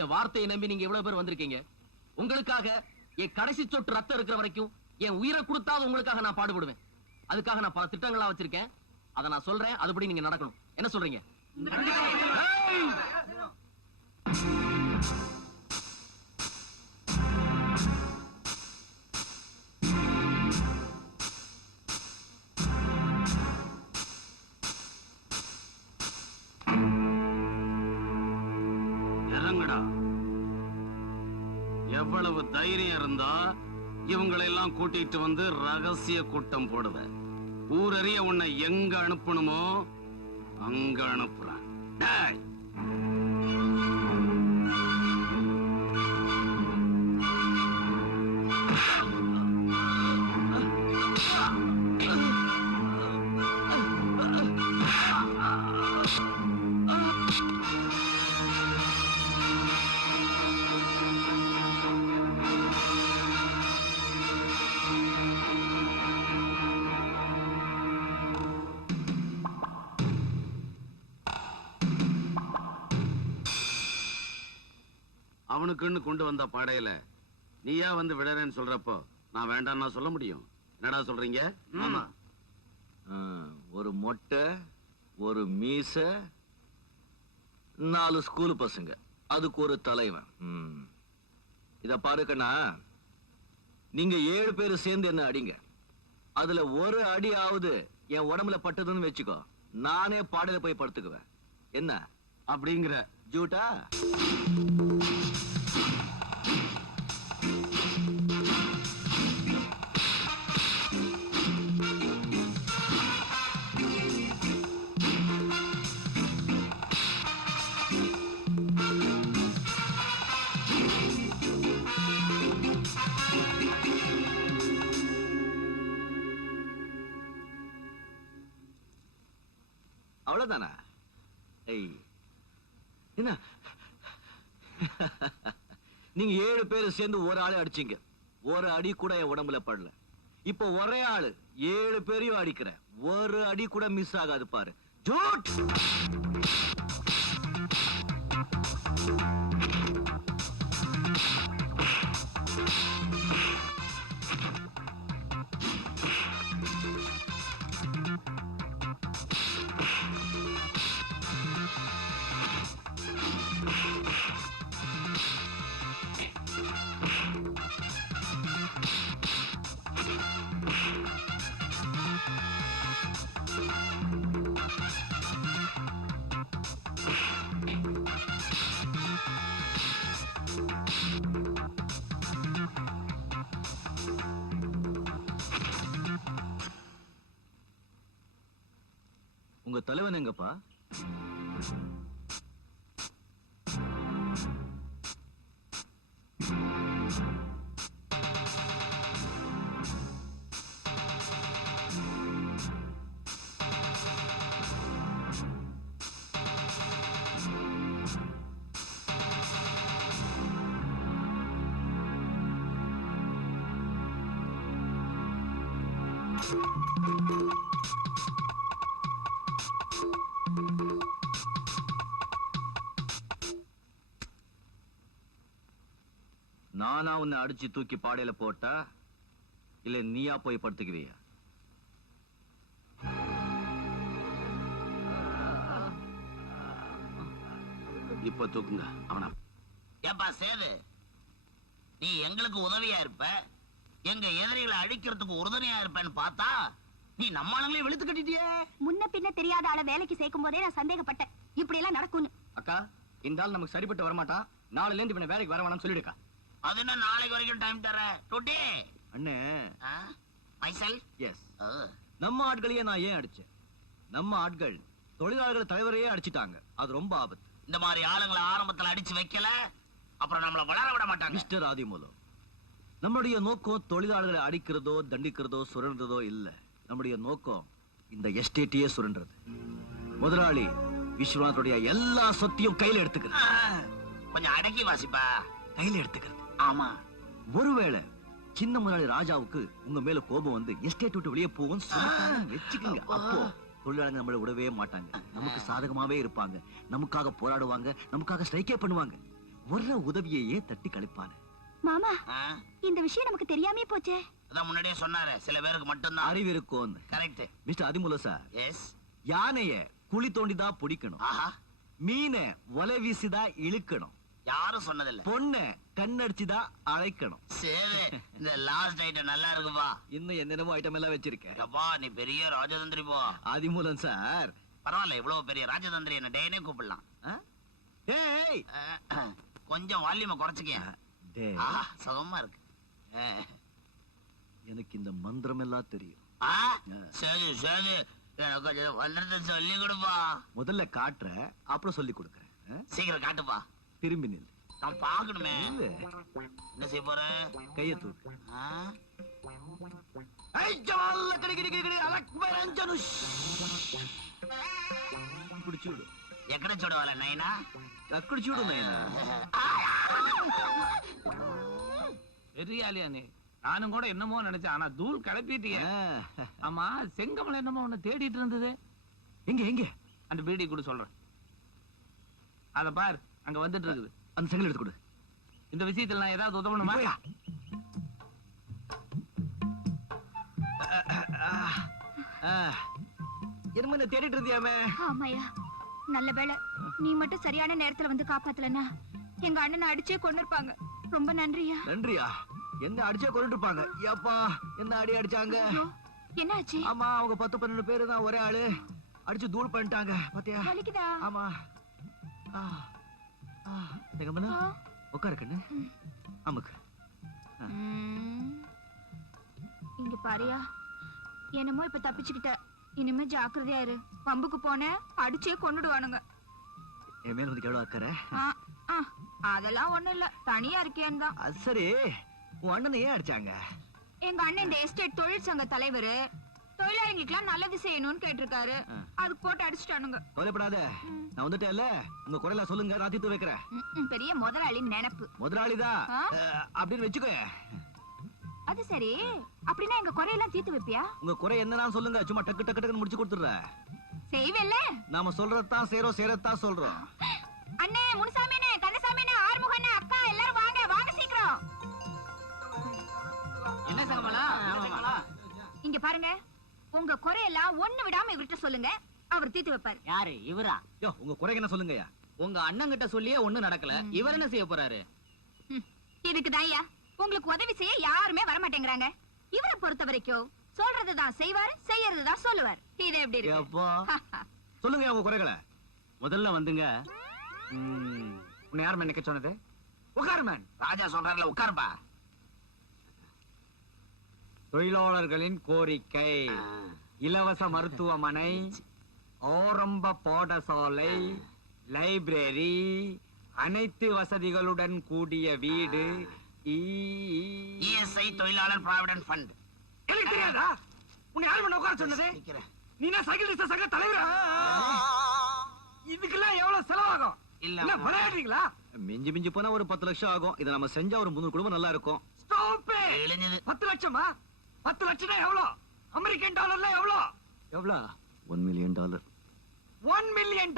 என் வார்த்தையை நம்பி நீங்க இவ்வளவு பேர் வந்திருக்கீங்க. உங்களுக்காக என் கடைசி சொட்டு ரத்தம் இருக்கிற வரைக்கும் என் உயிரை கொடுத்தாவது உங்களுக்காக நான் பாடுபடுவேன். அதுக்காக நான் பல திட்டங்களா வச்சிருக்கேன். அதை நான் சொல்றேன், அதுபடி நீங்க நடக்கணும். என்ன சொல்றீங்க? இறங்கடா. எவ்வளவு தைரியம் இருந்தா இவங்களை எல்லாம் கூட்டிட்டு வந்து ரகசிய கூட்டம் போடுவேன். ஊரறிய உன்னை எங்க அனுப்பணுமோ அங்க அனுப்புறேன். டேய், அவனுக்குன்னு கொண்டு வந்த பாடையில நீயா வந்து விடறேன்னு சொல்றப்போ நான் வேண்டாம்னா சொல்ல முடியும்? என்னடா சொல்றீங்க? ஆமா, ஒரு மொட்டை, ஒரு மீச, 4 ஸ்கூல் பசங்க, அதுக்கு ஒரு தலைவன். இத பாருக்கண்ணா, நீங்க 7 பேரு சேர்ந்து என்ன அடிங்க. அதுல ஒரு அடியாவது என் உடம்புல பட்டதுன்னு வச்சுக்கோ, நானே பாடையில போய் படுத்துக்குவேன். என்ன அப்படிங்கிற ஜூட்டா? அவ்வளவுதானா? என்ன நீங்க 7 பேரு சேர்ந்து ஒரு ஆளை அடிச்சீங்க, ஒரு அடி கூட என் உடம்புல படல. இப்ப ஒரே ஆளு 7 பேரையும் அடிக்கிற, ஒரு அடி கூட மிஸ் ஆகாது பாரு. ஜூட்! உங்க தலைவன் எங்கப்பா? நானா உன்னை அடிச்சு தூக்கி பாடையில போட்டா, இல்ல நீயா போய் படுத்துக்குவியா? இப்ப தூக்குங்க அவனா. ஏப்பா சேது, நீ எங்களுக்கு உதவியா இருப்ப, எங்க எதிரிகளை அழிக்கிறதுக்கு உறுதுணையா இருப்பேன்னு பார்த்தா நீ நம்ம ஆளுங்களே வெளுத்து கட்டிட்டியே. முன்ன பின்ன தெரியாத ஆளை வேலைக்கு சேர்க்கும் போதே நான் சந்தேகப்பட்டேன் இப்படி எல்லாம் நடக்கும்னு. அக்கா, இந்த ஆள் நமக்கு சரிப்பட்டு வரமாட்டான். நாளைல இருந்து இவனை வேலைக்கு வர வேணாம்னு சொல்லிடுக்கா. அது என்ன நாளைக்கு வரைக்கும் டைம் தர டுடே? அண்ணே, மைசெல் எஸ், நம்ம ஆட்களையே நான் ஏன் அடிச்சேன்? நம்ம ஆட்கள் தொழிலாளர்கள் தலைவரையே அடிச்சிட்டாங்க. அது ரொம்ப ஆபத்து. இந்த மாதிரி ஆளுங்களை ஆரம்பத்துல அடிச்சு வைக்கல, அப்புறம் நம்மள வளர விட மாட்டாங்க. மிஸ்டர் ஆதிமூலம், நம்முடைய நோக்கம் தொழிலாளர்களை அடிக்கிறதோ தண்டிக்கிறதோ சுரண்டுறதோ இல்ல. நம்முடைய நோக்கம் இந்த எஸ்டேட்டையே சுரண்டுறது. முதலாளி விஸ்வநாதனுடைய எல்லா சொத்தையும் கையில எடுத்துக்கிறது. கொஞ்சம் அடக்கி வாசிப்பா. கையில எடுத்துக்கிறது. ஆமா, ஒருவேளை சின்ன முதலாளி ராஜாவுக்கு உங்க மேல கோபம் வந்து எஸ்டேட் விட்டு வெளியே போகும் வச்சுக்கோங்க. அப்போ தொழிலாளர்கள் நம்மளை விடவே மாட்டாங்க. நமக்கு சாதகமாவே இருப்பாங்க. நமக்காக போராடுவாங்க. நமக்காக ஸ்ட்ரைக்கே பண்ணுவாங்க. வர்ற உதவியையே தட்டி கழிப்பானு. மாமா ஆ, இந்த விஷயம் நமக்கு தெரியாமே போச்சே. அதான் முன்னாடியே சொன்னாரு, சில பேருக்கு மட்டும்தான். அறிவு இருக்கும். கரெக்ட். மிஸ்டர் அதிமுல சார், எஸ். யானைய குழி தோண்டிதான் பிடிக்கணும், ஆஹா, மீனை வலை வீசிதான் இழுக்கணும், யாரும் சொன்னதில்ல. பொண்ண கண்ணடிச்சுதான் அழைக்கணும். சரி, இந்த லாஸ்ட் ஐட்டம் நல்லா இருக்குப்பா. இன்னும் என்னென்னமோ ஐட்டம் எல்லாம் வச்சிருக்கேன். அப்பா நீ பெரிய ராஜதந்திரி போ. அதிமூலம் சார். பரவாயில்ல, இவ்வளவு பெரிய ராஜதந்திரி என்ன டேனே கூப்பிடலாம். ஆ? ஏய் கொஞ்சம் வால்யூமை குறைச்சிக்க. டேய், ஆஹா, சுகமா இருக்கு. எனக்கு இந்த மந்திரம் எல்லாம் தெரியும். ஆ, சரி சரி, எனக்கு கொஞ்சம் மந்திரத்தை சொல்லி கொடுப்பா. முதல்ல காட்டுற, அப்புறம் சொல்லி கொடுக்கறேன். ஆ? சீக்கிரம் காட்டுப்பா, திரும்பி நில்லு. நான் பாக்கணுமே. நில்லு. என்ன செய்ய போற? கையை தூக்கு. ஆ? பிடிச்சு விடு. எக்கட சுடுவால நைனா. அக்கடிச்சு விடு நைனா. பெரியாலியா நீ? நானும் கூட என்னமோ நினைச்சேன், ஆனா தூள் கிளப்பிட்டீங்க. ஆ. ஆமா, செங்கமலை என்னமோ உன்னை தேடிட்டு இருந்தது. எங்க எங்க? அந்த பீடி கூட சொல்றேன், அத பார், அங்க வந்துட்டு இருக்குது. அந்த செங்கல் எடுத்து கொடு. இந்த விஷயத்துல நான் ஏதாவது உதவணுமா? போயா. என்னமோ என்ன தேடிட்டு இருந்தியாமே? ஆமாயா, நல்ல வேளை நீ மட்டும் சரியான நேரத்துல வந்து காப்பாத்தலன்னா எங்க அண்ணனை அடிச்சே கொண்டிருப்பாங்க. ரொம்ப நன்றியா. நன்றியா? என்ன அடிச்சே கொண்டுட்டு இருப்பாங்க. ஏப்பா, என்ன அடி அடிச்சாங்க? ஐயோ, என்னாச்சு? ஆமா, அவங்க 10-12 பேரு தான் ஒரே ஆளு அடிச்சு தூள் பண்ணிட்டாங்க. பாத்தியா? வலிக்குதா? ஆமா. செங்கமலா, ஆ. உட்காரு கண்ணு. அமுக்கு. இங்க பாரியா, என்னமோ இப்ப தப்பிச்சுக்கிட்ட. இனிமே ஜாக்கிரதையா இரு. பம்புக்கு போன அடிச்சே கொண்டுடுவானுங்க. என் மேல வந்து எவ்வளவு அக்கறை? ஆ, ஆ, அதெல்லாம் ஒண்ணும் இல்ல, தனியா இருக்கேன்னு தான். அது சரி, உன் அண்ணனை ஏன் அடிச்சாங்க? எங்க அண்ணன் இந்த எஸ்டேட் தொழிற்சங்க தலைவர், தொழிலாளிகளுக்கெல்லாம் நல்லது செய்யணும்னு கேட்டிருக்காரு. அதுக்கு போட்டு அடிச்சுட்டானுங்க. கவலைப்படாத, நான் வந்துட்டேன்ல. உங்க குறையில சொல்லுங்க, நான் தீர்த்து வைக்கிறேன். பெரிய முதலாளி நினைப்பு. முதலாளிதான் ஆ? அப்படின்னு வச்சுக்கோ. அது சரி, அப்படின்னா எங்க குறையெல்லாம் தீர்த்து வைப்பியா? உங்க குறை என்னன்னு சொல்லுங்க, சும்மா டக்கு டக்கு டக்குன்னு முடிச்சு கொடுத்துடுற. செய்வேல்ல? நாம சொல்றதுதான் செய்றோம், செய்யறதுதான் சொல்றோம். அண்ணே, முனுசாமி அண்ணே, கந்தசாமி அண்ணே, ஆறுமுக அண்ணே, அக்கா எல்லாரும் வாங்க, வாங்க சீக்கிரம். என்ன சங்கமலா? இங்க பாருங்க, உங்க குறையெல்லாம் ஒண்ணு விடாம இவர்கிட்ட சொல்லுங்க, அவர் தீர்த்து வைப்பாரு. யாரு இவரா? யோ, உங்க குறை என்ன சொல்லுங்கயா. உங்க அண்ணன் கிட்ட சொல்லியே ஒண்ணும் நடக்கல, இவர் என்ன செய்ய போறாரு? இதுக்குதான் ஐயா, உங்களுக்கு உதவி செய்ய யாருமே வர மாட்டேங்கிறாங்க. இவரை பொறுத்த வரைக்கும் சொல்றதுதான் செய்வாரு, செய்யறதுதான் சொல்லுவார். இது எப்படி இருக்கு? அப்பா, சொல்லுங்க உங்க குறைகளை. முதல்ல வந்துங்க, உன்னை யார் நினைக்க சொன்னது? உட்காரு மேன். ராஜா சொல்றாருல, உட்காருப்பா. தொழிலாளர்களின் கோரிக்கை: இலவச மருத்துவமனை, ஆரம்ப பாடசாலை, லைப்ரரி, அனைத்து வசதிகளுடன் கூடிய வீடு, இஎஸ்ஐ தொழிலாளர் ப்ராவிடன்ட் ஃபண்ட். எனக்கு தெரியாதா? உன்னை யார் பண்ண உட்கார சொன்னது? நீ என்ன சைக்கிள் சங்க தலைவரா? இதுக்கெல்லாம் எவ்வளவு செலவாகும்? இல்ல விளையாடுறீங்களா? மிஞ்சி மிஞ்சி போனா ஒரு 10 லட்சம் ஆகும். இதை நம்ம செஞ்சா ஒரு 300 குடும்பம் நல்லா இருக்கும். ஸ்டாப். இழிஞ்சது. 10 லட்சமா? 10 லட்சம்னா எவ்வளவு? அமெரிக்கன் டாலர்ல எவ்வளவு? எவ்வளவு? $1 million. $1 million.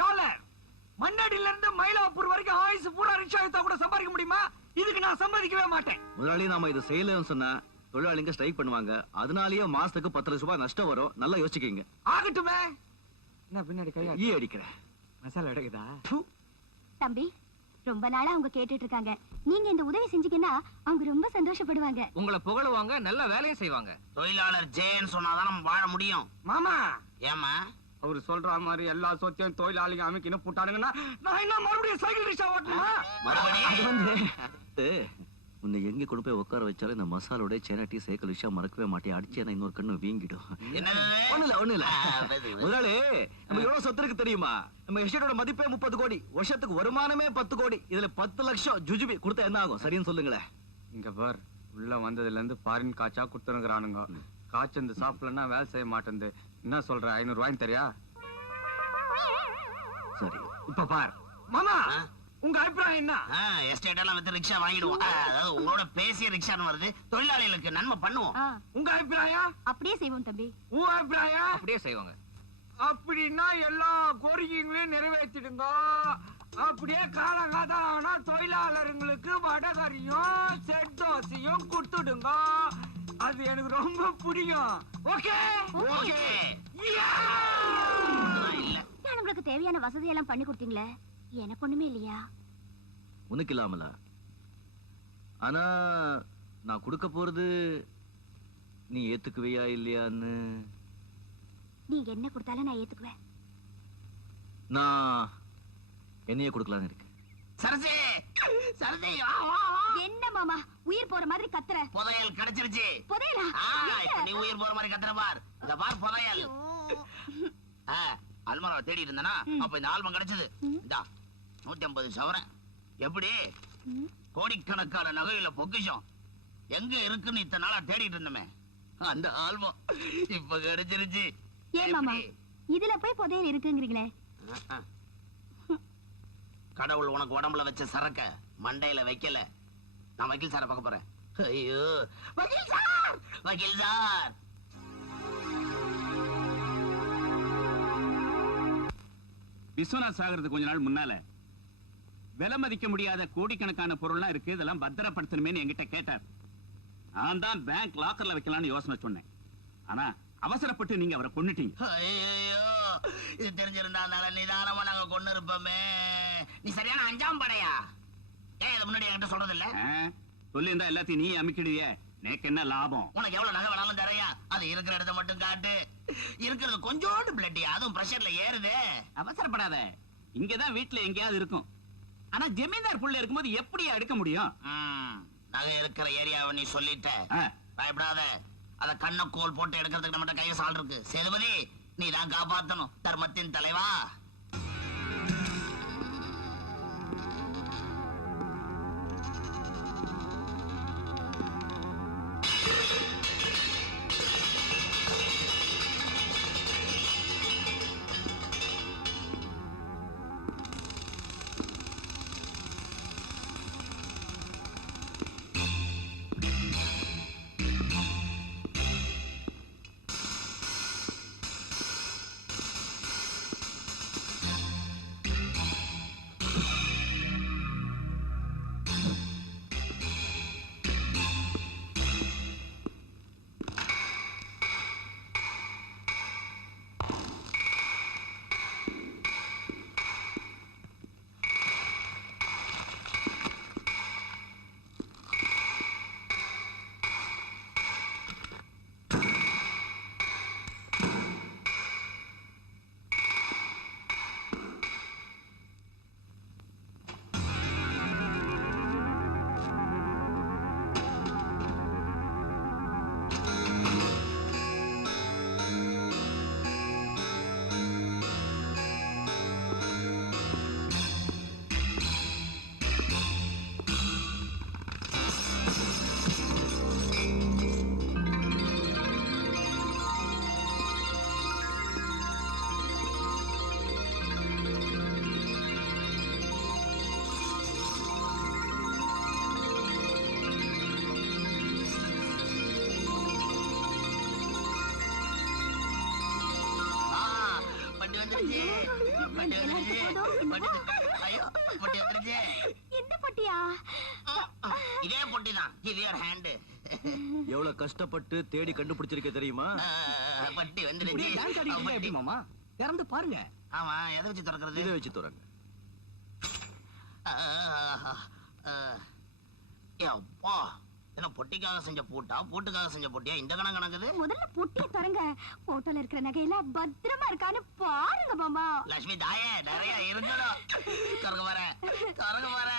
மண்ணடியில இருந்து மயிலாப்பூர் வரைக்கும் ஆயுசு பூரா ரிக்ஷா எடுத்தா கூட சம்பாதிக்க முடியுமா? இதுக்கு நான் சம்மதிக்கவே மாட்டேன். முதலாளி, நாம இது செய்யலன்னு சொன்னா தொழிலாளிங்க ஸ்ட்ரைக் பண்ணுவாங்க. அதனாலேயே மாசத்துக்கு 10 லட்சம் ரூபாய் நஷ்டம் வரும். நல்லா யோசிக்கீங்க. ஆகட்டுமே. என்ன பின்னாடி கையா ஈ அடிக்கிறேன். மசாலா எடுக்குதா? தம்பி, ரொம்ப நாளா அவங்க கேட்டுட்டு இருக்காங்க. நீங்க இந்த உதவி செஞ்சீங்கன்னா அவங்க ரொம்ப சந்தோஷப்படுவாங்க. உங்களை புகழுவாங்க, நல்ல வேலையும் செய்வாங்க. தொழிலாளர் ஜேன்னு சொன்னாதான் நம்ம வாழ முடியும். மாமா, ஏமா அவரு சொல்ற மாதிரி எல்லா சொத்தையும் தொழிலாளிங்க அமைக்கின்னு போட்டானுங்கன்னா நான் என்ன மறுபடியும் சைக்கிள் ரிக்ஷா ஓட்டணுமா? மறுபடியும் உன்னை எங்க கொண்டு போய் உட்கார வச்சாலும் இந்த மசாலோட சேனட்டி சைக்கிள் விஷயம் மறக்கவே மாட்டேன். அடிச்சேன்னா இன்னொரு கண்ணு வீங்கிடும். ஒண்ணு இல்ல. முதலாளி, நம்ம எவ்வளவு சொத்து இருக்கு தெரியுமா? நம்ம எஸ்டேட்டோட மதிப்பே 30 கோடி, வருஷத்துக்கு வருமானமே 10 கோடி. இதுல 10 லட்சம் ஜுஜுபி கொடுத்தா என்ன ஆகும்? சரின்னு சொல்லுங்களேன். இங்க பார், உள்ள வந்ததுல இருந்து பாரின் காய்ச்சா குடுத்துருங்கிறானுங்க. காய்ச்சல் இந்த சாப்பிடலன்னா வேலை செய்ய மாட்டேன். என்ன சொல்ற? 500 ரூபாய் தெரியா? சரி, இப்ப பார் மாமா, உங்க அபிப்பிராயம் என்ன? எஸ்டேட் எல்லாம் வித்து ரிக்ஷா வாங்கிடுவோம். அதாவது உங்களோட பேசிய ரிக்ஷான்னு வருது, தொழிலாளிகளுக்கு நன்மை பண்ணுவோம். உங்க அபிப்பிராயம்? அப்படியே செய்வோம் தம்பி. உன் அபிப்பிராயம்? அப்படியே செய்வாங்க. அப்படின்னா எல்லா கோரிக்கைகளையும் நிறைவேற்றிடுங்க. அப்படி அப்படியே காலங்காத்தால ஆனா தொழிலாளர்களுக்கு வடகரியும் செட் தோசையும் கொடுத்துடுங்க. அது எனக்கு ரொம்ப பிடிக்கும். Okay okay. இல்ல நான் உங்களுக்கு தேவையான வசதி எல்லாம் பண்ணி கொடுத்தீங்களே, எனக்கு ஒண்ணுமே இல்லையா? உனக்கு இல்லாமல. ஆனா நான் கொடுக்க போறது நீ ஏத்துக்குவியா இல்லையான்னு. நீங்க என்ன கொடுத்தாலும் நான் ஏத்துக்குவேன். நான் என்னைய கொடுக்கலான்னு இருக்கேன். சரசே சரசே வா வா வா. என்ன மாமா உயிர் போற மாதிரி கத்துற? புதையல் கிடைச்சிருச்சு. புதையலா? இப்ப நீ உயிர் போற மாதிரி கத்துற பார். இந்த பார் புதையல். அல்மாராவை தேடி இருந்தனா அப்ப இந்த ஆல்பம் கிடைச்சது. இந்தா 150 சவரன். எப்படி கோடிக்கணக்கான நகையில பொக்கிஷம் எங்க இருக்குன்னு இத்தனை நாளா தேடிட்டு இருந்தமே, அந்த ஆல்பம் இப்ப கிடைச்சிருச்சு. ஏன் மாமா இதுல போய் புதையல் இருக்குங்கிறீங்களே? கடவுள் உனக்கு உடம்புல வச்ச சரக்க மண்டையில வைக்கல. நான் வக்கீல் சாரை பார்க்க போறேன். ஐயோ வக்கீல் சார், வக்கீல் சார். விஸ்வநாத் சாகிறது கொஞ்ச நாள் முன்னால விலை மதிக்க முடியாத கோடிக்கணக்கான பொருள்லாம் இருக்கு, இதெல்லாம் பத்திரப்படுத்தணுமேன்னு என்கிட்ட கேட்டார். நான் தான் பேங்க் லாக்கர்ல வைக்கலாம்னு யோசனை சொன்னேன். ஆனா அவசரப்பட்டு நீங்க அவரை கொன்னுட்டீங்க. ஐயோ இது தெரிஞ்சிருந்தா நிதானமா நாங்க கொண்டு இருப்போமே. நீ சரியான அஞ்சாம் படையா? ஏன் இதை முன்னாடி என்கிட்ட சொல்றது இல்ல? சொல்லியிருந்தா எல்லாத்தையும் நீ அமைக்கிடுவிய, எனக்கு என்ன லாபம்? உனக்கு எவ்வளவு நகை வேணாலும் தரையா, அது இருக்கிற இடத்த மட்டும் காட்டு. இருக்கிறது கொஞ்சோண்டு பிளட்டி, அதுவும் பிரஷர்ல ஏறுது. அவசரப்படாத, இங்கதான் வீட்டுல எங்கேயாவது இருக்கும். ஆனா ஜமீன்தார் புள்ள இருக்கும்போது எப்படி எடுக்க முடியும்? நகை இருக்கிற ஏரியாவை நீ சொல்லிட்ட, பயப்படாத. அத கண்ண கோல் போட்டு எடுக்கிறதுக்கு நம்மகிட்ட கைய சால் இருக்கு. சேதுபதி நீ தான் காப்பாத்தணும், தர்மத்தின் தலைவா. எவ்வளவு கஷ்டப்பட்டு தேடி கண்டுபிடிச்சிருக்க தெரியுமா? பட்டி வந்துருச்சு மாமா. திறந்து பாருங்க. ஆமா, எதை வச்சு திறக்கிறது? இதை வச்சு திறங்க. அப்பா, என்ன பொட்டிக்காக செஞ்ச பூட்டா, பூட்டுக்காக செஞ்ச பொட்டியா? இந்த கணக்கு கணக்குது. முதல்ல பொட்டியை திறங்க, போட்டோல இருக்கிற நகையெல்லாம் பத்திரமா இருக்கான்னு பாருங்க மாமா. லட்சுமி தாயே, நிறைய இருக்கணும். திறக்க வர, திறக்க வர.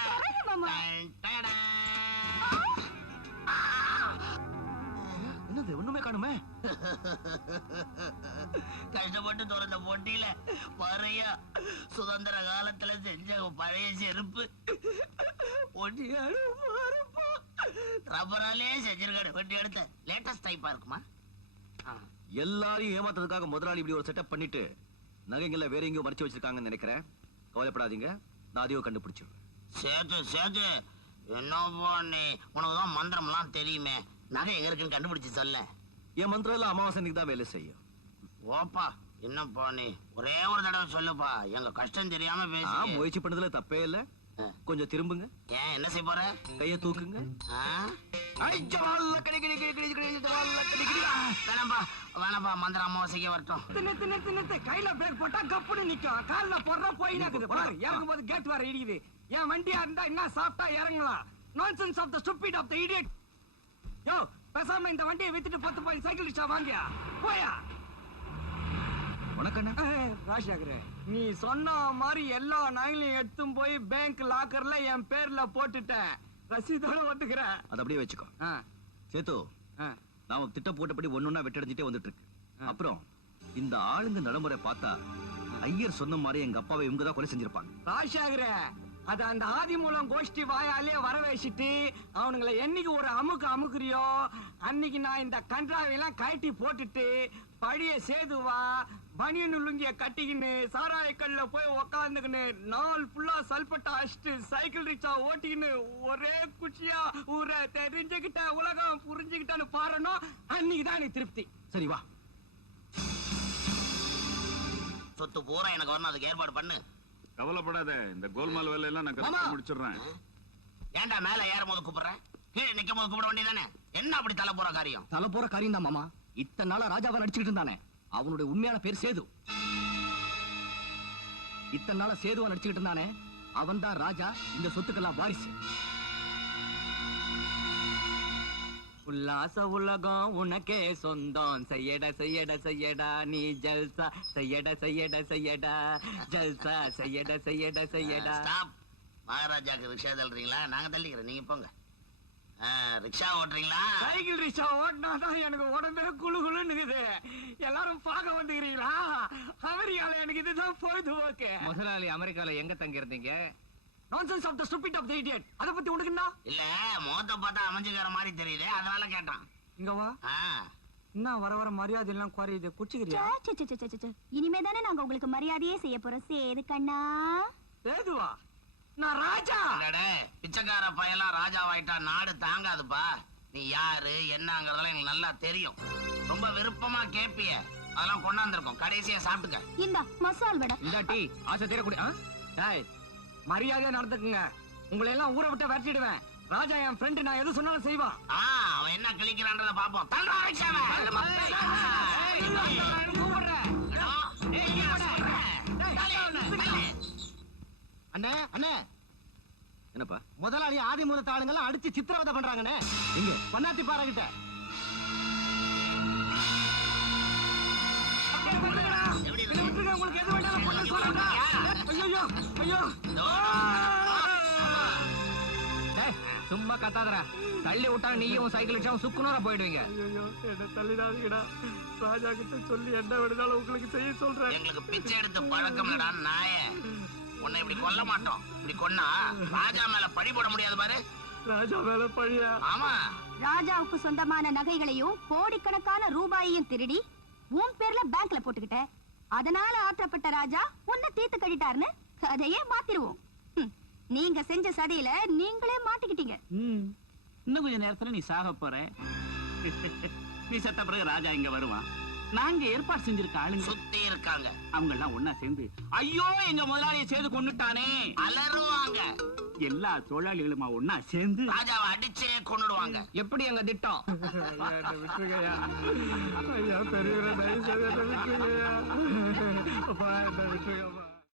என்னது ஒண்ணுமே காணுமே? கஷ்டப்பட்டு திறந்த பொட்டியில பறையா சுதந்திர காலத்துல செஞ்ச பழைய செருப்பு. ரப்பராலே செஞ்சிருக்காரு. வெட்டி எடுத்த லேட்டஸ்ட் டைப்பா இருக்குமா? எல்லாரையும் ஏமாத்துறதுக்காக முதலாளி இப்படி ஒரு செட்டப் பண்ணிட்டு நகைங்களை வேற எங்கேயோ மறைச்சு வச்சிருக்காங்கன்னு நினைக்கிறேன். கவலைப்படாதீங்க, நான் அதையும் கண்டுபிடிச்சிருவேன். சேது சேது, என்னப்பா நீ, உனக்குதான் மந்திரம் எல்லாம் தெரியுமே, நகை எங்க இருக்குன்னு கண்டுபிடிச்சு சொல்ல. என் மந்திரம் எல்லாம் அமாவாசைக்கு தான் வேலை செய்யும். ஓப்பா, என்னப்பா நீ ஒரே ஒரு தடவை சொல்லுப்பா, எங்க கஷ்டம் தெரியாம பேசி. முயற்சி பண்ணதுல தப்பே இல்ல. கொஞ்சம் திரும்புங்க. ஏன் என்ன செய்ய போற? கைய தூக்குங்க. வேணாம்பா வேணாம்பா, மந்திர அமாவாசைக்கு வரட்டும். நிறுத்து கையில பிரேக் போட்டா கப்புன்னு நிக்கும், கால்ல போடுற போயினா இருக்குது பாரு. இறங்கும் போது கேட் வர இடிக்குது. என் வண்டியா இருந்தா என்ன சாப்பிட்டா இறங்கலாம். Nonsense of the stupid of the idiot. யோ பேசாம இந்த வண்டியை வித்துட்டு 10 பாயிண்ட் சைக்கிள் ரிக்ஷா வாங்கியா போயா. உனக்கு ராஜாகரே, நீ சொன்ன மாதிரி எல்லா நகைகளையும் எடுத்தும் போய் பேங்க் லாக்கர்ல என் பேர்ல போட்டுட்டேன். ரசீதோட ஒத்துக்கிறேன். அது அப்படியே வச்சுக்கோ. சேத்து, நாம திட்ட போட்டபடி ஒன்னொன்னா வெட்டடைஞ்சிட்டே வந்துட்டு இருக்கு. அப்புறம் இந்த ஆளுங்க நடைமுறை பார்த்தா ஐயர் சொன்ன மாதிரி எங்க அப்பாவை இவங்க தான் கொலை செஞ்சிருப்பாங்க. ராஜாகரே, அது அந்த ஆதி மூலம் கோஷ்டி வாயாலே வர வச்சுட்டு அவனுங்களை என்னைக்கு ஒரு அமுக்குறியோ அன்னைக்கு நான் இந்த கன்றாவையெல்லாம் கட்டி போட்டுட்டு பழைய சேதுவா பனியன் லுங்கிய கட்டிக்கின்னு சாராயக்கல்ல போய் உக்காந்துக்கின்னு நாள் ஃபுல்லா சல்பட்டா அடிச்சுட்டு சைக்கிள் ரிக்ஷா ஓட்டிக்கின்னு ஒரே குச்சியா ஊரை தெரிஞ்சுக்கிட்ட உலகம் புரிஞ்சுக்கிட்டான்னு பாருனோ அன்னைக்குதான் எனக்கு திருப்தி. சரி வா. சொத்து பூரா எனக்கு வரணும், அதுக்கு ஏற்பாடு பண்ணு. கவலைப்படாத, இந்த கோல்மால் வேலை எல்லாம் நான் கரெக்டா முடிச்சிடுறேன். ஏன்டா மேல ஏறும் போது கூப்பிடுறேன், கீழே நிக்கும் போது கூப்பிட வேண்டியதானே? என்ன அப்படி தலை போற காரியம்? தலை போற காரியம் தான் மாமா. இத்தனை நாளா ராஜாவை நடிச்சுக்கிட்டு இருந்தானே, அவனுடைய உண்மையான பேர் சேது. இத்தனை நாளா சேதுவா நடிச்சுக்கிட்டு இருந்தானே, அவன் தான் ராஜா, இந்த சொத்துக்கெல்லாம் வாரிசு. உல்லாச உலகம் உனக்கே சொந்தம், செய்யடா செய்யடா செய்யடா நீ ஜல்சா, செய்யடா செய்யடா செய்யடா ஜல்சா, செய்யடா செய்யடா செய்யடா. ஸ்டாப். மகாராஜாக்கு ரிக்ஷா தள்ளுறீங்களா? நாங்க தள்ளிக்கிறோம், நீங்க போங்க. ரிக்ஷா ஓட்டுறீங்களா? சைக்கிள் ரிக்ஷா ஓட்டினாதான் எனக்கு உடம்பே குழு குழுன்னு இருக்குது. எல்லாரும் பார்க்க வந்துக்கிறீங்களா? அமெரிக்கால எனக்கு இதுதான் பொழுதுபோக்கு. முதலாளி அமெரிக்கால எங்க தங்கி இருந்தீங்க? Nonsense of the stupid of the idiot. அத பத்தி உனக்கு என்ன? இல்ல, முகத்தை பார்த்தா அமைஞ்சுக்கிற மாதிரி தெரியுது, அதனால கேட்டான். இங்க வா. என்ன வர வர மரியாதை எல்லாம் குறையுது, குச்சிக்கிறியா? இனிமே தானே நாங்க உங்களுக்கு மரியாதையே செய்ய போறோம் சேது கண்ணா. சேதுவா? நான் ராஜா. பிச்சைக்கார பையெல்லாம் ராஜாவாயிட்டா நாடு தாங்காதுப்பா. நீ யாரு என்னங்கறதெல்லாம் எனக்கு நல்லா தெரியும். ரொம்ப விருப்பமா கேப்பிய, அதெல்லாம் கொண்டாந்துருக்கோம். கடைசியா சாப்பிட்டுக்க. இந்த மசால் வடை. இந்த டீ ஆசை தீரக்கூடிய. டேய், மரியாதையா நடந்துக்குங்க. உங்களை எல்லாம் ஊரை விட்டு விரட்டிடுவேன். ராஜா என் ஃப்ரெண்ட், நான் எது சொன்னாலும் செய்வான். அவன் என்ன கிளிக்கிறான்றத பாப்போம். தள்ளுறா ரிக்ஷாவை. அண்ணே அண்ணே, என்னப்பா? முதலாளி ஆதி மூலத்த ஆளுங்கெல்லாம் அடிச்சு சித்திரவதை பண்றாங்கண்ணே. எங்க? பண்ணாத்தி பாறைகிட்ட. உங்களுக்கு எது வேணாலும் பண்ண சொல்றேன்டா. ஐயோ ஐயோ. சும்மா கத்தாதரா, தள்ளி விட்டா நீயும் சைக்கிள் ரிக்ஷாவும் சுக்குனூரா போயிடுவீங்க. ஐயோ, என்ன தள்ளிடாதீங்கடா. ராஜா கிட்ட சொல்லி என்ன வேணும்னாலும் உங்களுக்கு செய்ய சொல்றேன். எங்களுக்கு பிச்சை எடுத்து பழக்கம் இல்லடா நாயே. உன்னை இப்படி கொல்ல மாட்டோம். இப்படி கொன்னா ராஜா மேல பழி போட முடியாது பாரு. ராஜா மேல பழியா? ஆமா. ராஜாவுக்கு சொந்தமான நகைகளையும் கோடிக்கணக்கான ரூபாயையும் திருடி உன் பேர்ல பேங்க்ல போட்டுக்கிட்ட. அதனால ஆத்திரப்பட்ட ராஜா உன்னை தீர்த்து கட்டிட்டாருன்னு கதையே மாத்திருவோம். நீங்க செஞ்ச சதியில நீங்களே மாட்டிக்கிட்டீங்க. இன்னும் கொஞ்ச நேரத்துல நீ சாக போற. நீ செத்த பிறகு ராஜா இங்க வருவான். நாங்க ஏற்பாடு செஞ்சிருக்க ஆளுங்க சுத்தி இருக்காங்க. அவங்க எல்லாம் ஒன்னா சேர்ந்து ஐயோ எங்க முதலாளியை செய்து கொண்டுட்டானே அலறுவாங்க. எல்லா தொழிலாளிகளுமா ஒன்னா சேர்ந்து ராஜாவை அடிச்சே கொண்டுடுவாங்க. எப்படி எங்க திட்டம்? விட்டுருங்கய்யா. ஐயா பெரியவரை தயவு செய்து விட்டுருங்கய்யா. விட்டுருங்கப்பா.